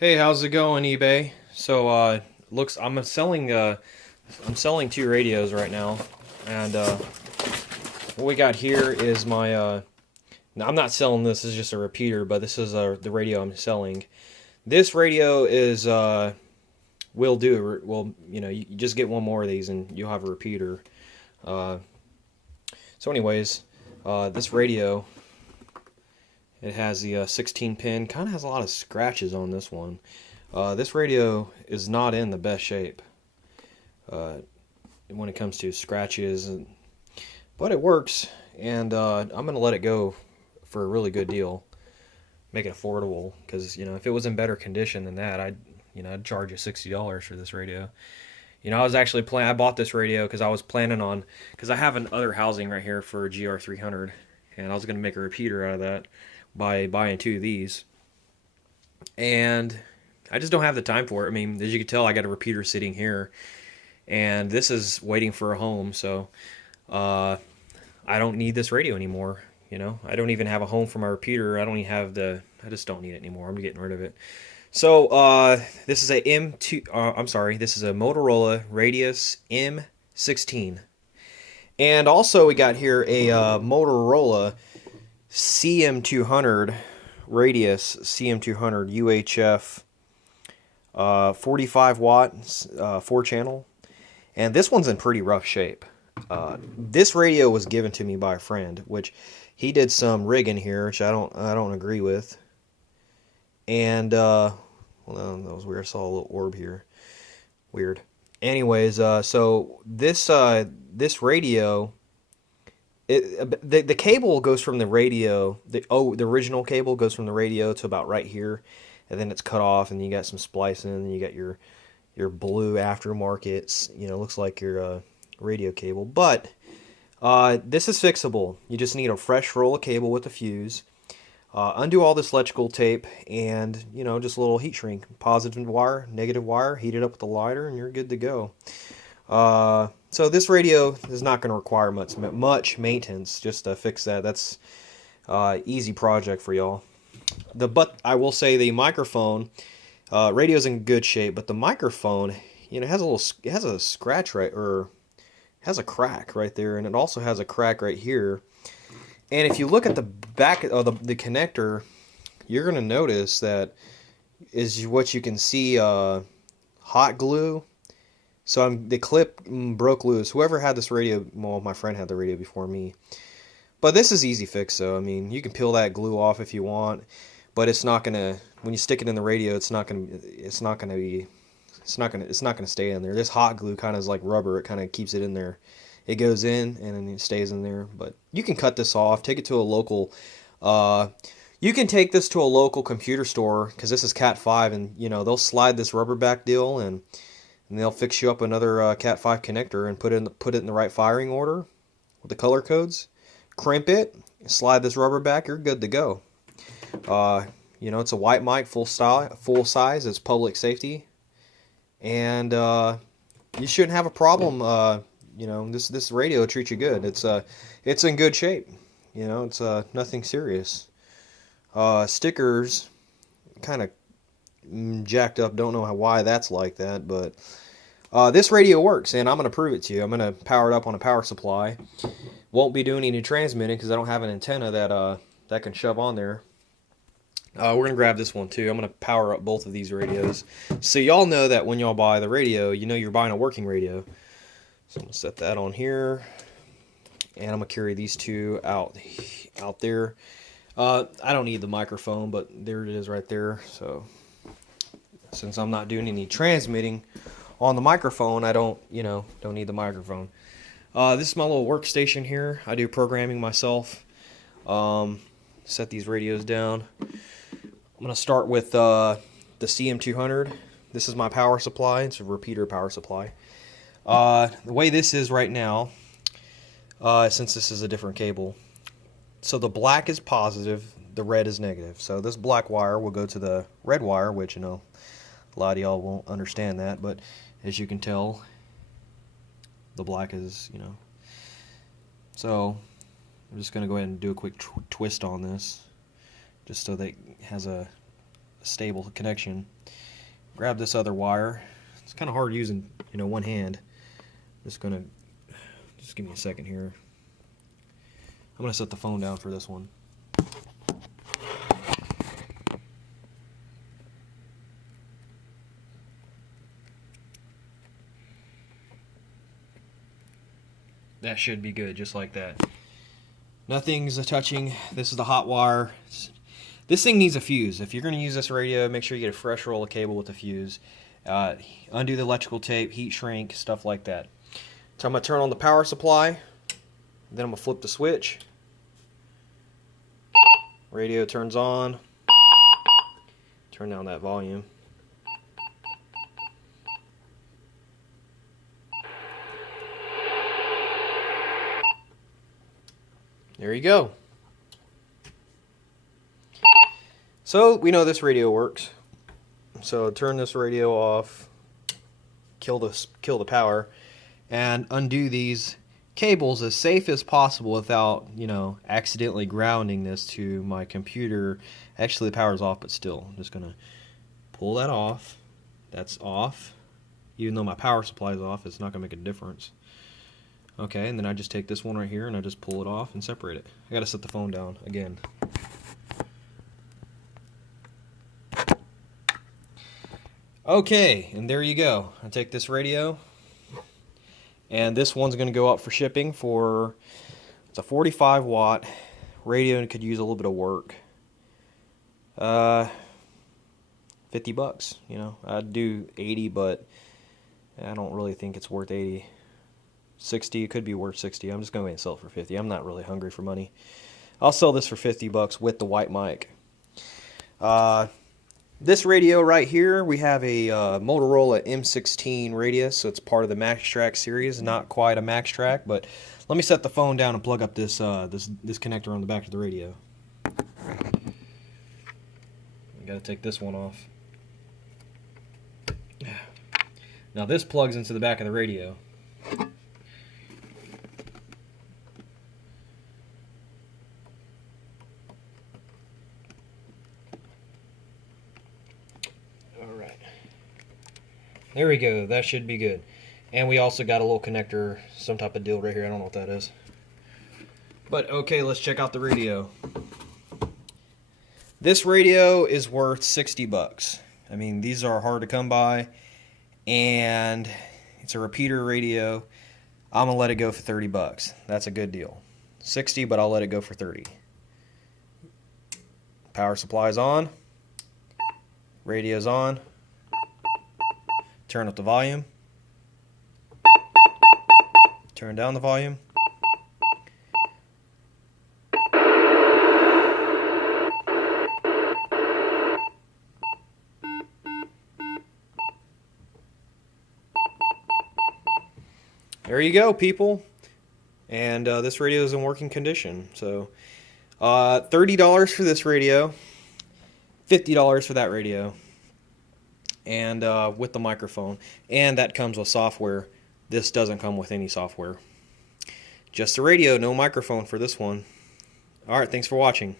Hey, how's it going, eBay? So, looks I'm selling two radios right now, and what we got here is my no, I'm not selling this. This is just a repeater, but this is the radio I'm selling. This radio is will do. Well, you just get one more of these and you'll have a repeater. Uh, so, anyways, this radio it has the 16 pin. Kind of has a lot of scratches on this one. This radio is not in the best shape uh, when it comes to scratches, but it works, and I'm gonna let it go for a really good deal, make it affordable. Because if it was in better condition than that, I'd charge you $60 for this radio. I was actually I bought this radio because I was planning on, because I have an other housing right here for a GR300, and I was gonna make a repeater out of that by buying two of these, and I just don't have the time for it. I mean, as you can tell, I got a repeater sitting here, and this is waiting for a home. So uh, I don't need this radio anymore. I don't even have a home for my repeater. I don't even have the. I just don't need it anymore. I'm getting rid of it. So this is a M2. I'm sorry. This is a Motorola Radius M16, and also we got here a Motorola CM200 Radius CM200 UHF 45 watts, 4 channel, and this one's in pretty rough shape. This radio was given to me by a friend, which he did some rigging here, which I don't agree with. And well, that was weird. I saw a little orb here. Weird. Anyways, so this radio, the cable goes from the radio. The original cable goes from the radio to about right here, and then it's cut off, and you got some splicing, and you got your blue aftermarket. Looks like your radio cable, but this is fixable. You just need a fresh roll of cable with a fuse. Undo all this electrical tape, and just a little heat shrink, positive wire, negative wire, heat it up with a lighter, and you're good to go. So this radio is not going to require much maintenance just to fix that. That's easy project for y'all. But I will say the microphone, radio's in good shape, but the microphone, it has it has a scratch or has a crack right there, and it also has a crack right here. And if you look at the back of the connector, you're going to notice that is what you can see, hot glue. So the clip broke loose. Whoever had this radio, well, my friend had the radio before me. But this is easy fix, though. I mean, you can peel that glue off if you want, but it's not gonna. When you stick it in the radio, it's not gonna stay in there. This hot glue kind of is like rubber. It kind of keeps it in there. It goes in and then it stays in there. But you can cut this off. Take it to a local. You can take this to a local computer store because this is Cat 5, and they'll slide this rubber back deal, and they'll fix you up another Cat 5 connector and put it in the right firing order with the color codes. Crimp it, slide this rubber back, you're good to go. It's a white mic, full size. It's public safety, and you shouldn't have a problem. This radio will treat you good. It's in good shape. It's nothing serious. Stickers, kind of jacked up. Don't know why that's like that, but this radio works, and I'm going to prove it to you. I'm going to power it up on a power supply. Won't be doing any transmitting because I don't have an antenna that can shove on there. We're going to grab this one too. I'm going to power up both of these radios. So y'all know that when y'all buy the radio, you're buying a working radio. So I'm going to set that on here, and I'm going to carry these two out there. I don't need the microphone, but there it is right there. So since I'm not doing any transmitting on the microphone, I don't need the microphone. This is my little workstation here. I do programming myself. Set these radios down. I'm going to start with the CM200. This is my power supply. It's a repeater power supply. The way this is right now, since this is a different cable, so the black is positive, the red is negative. So this black wire will go to the red wire, which a lot of y'all won't understand that, but as you can tell, the black is, So I'm just going to go ahead and do a quick twist on this, just so that it has a a stable connection. Grab this other wire. It's kind of hard using, one hand. Just give me a second here. I'm gonna set the phone down for this one. That should be good, just like that. Nothing's touching. This is the hot wire. This thing needs a fuse. If you're going to use this radio, make sure you get a fresh roll of cable with a fuse. Undo the electrical tape, heat shrink, stuff like that. So I'm going to turn on the power supply. Then I'm going to flip the switch. Radio turns on. Turn down that volume. There you go. So we know this radio works. So turn this radio off, kill the power, and undo these cables as safe as possible without, accidentally grounding this to my computer. Actually, the power's off, but still, I'm just gonna pull that off. That's off. Even though my power supply is off, it's not gonna make a difference. Okay, and then I just take this one right here and I just pull it off and separate it. I gotta set the phone down again. Okay, and there you go. I take this radio, and this one's gonna go out for shipping for, it's a 45 watt radio and it could use a little bit of work. $50, I'd do 80, but I don't really think it's worth 80. 60, it could be worth 60. I'm just going to sell it for 50. I'm not really hungry for money. I'll sell this for $50 with the white mic. This radio right here, we have a Motorola M16 radio, so it's part of the MaxTrack series. Not quite a MaxTrack, but let me set the phone down and plug up this this connector on the back of the radio. I got to take this one off. Now this plugs into the back of the radio. There we go, that should be good. And we also got a little connector, some type of deal right here, I don't know what that is. But okay, let's check out the radio. This radio is worth $60. I mean, these are hard to come by, and it's a repeater radio. I'm gonna let it go for $30. That's a good deal. 60, but I'll let it go for 30. Power supply's on. Radio's on. Turn up the volume. Turn down the volume. There you go, people. And this radio is in working condition. So $30 for this radio, $50 for that radio, and with the microphone. And that comes with software. This doesn't come with any software. Just a radio, no microphone for this one. Alright, thanks for watching.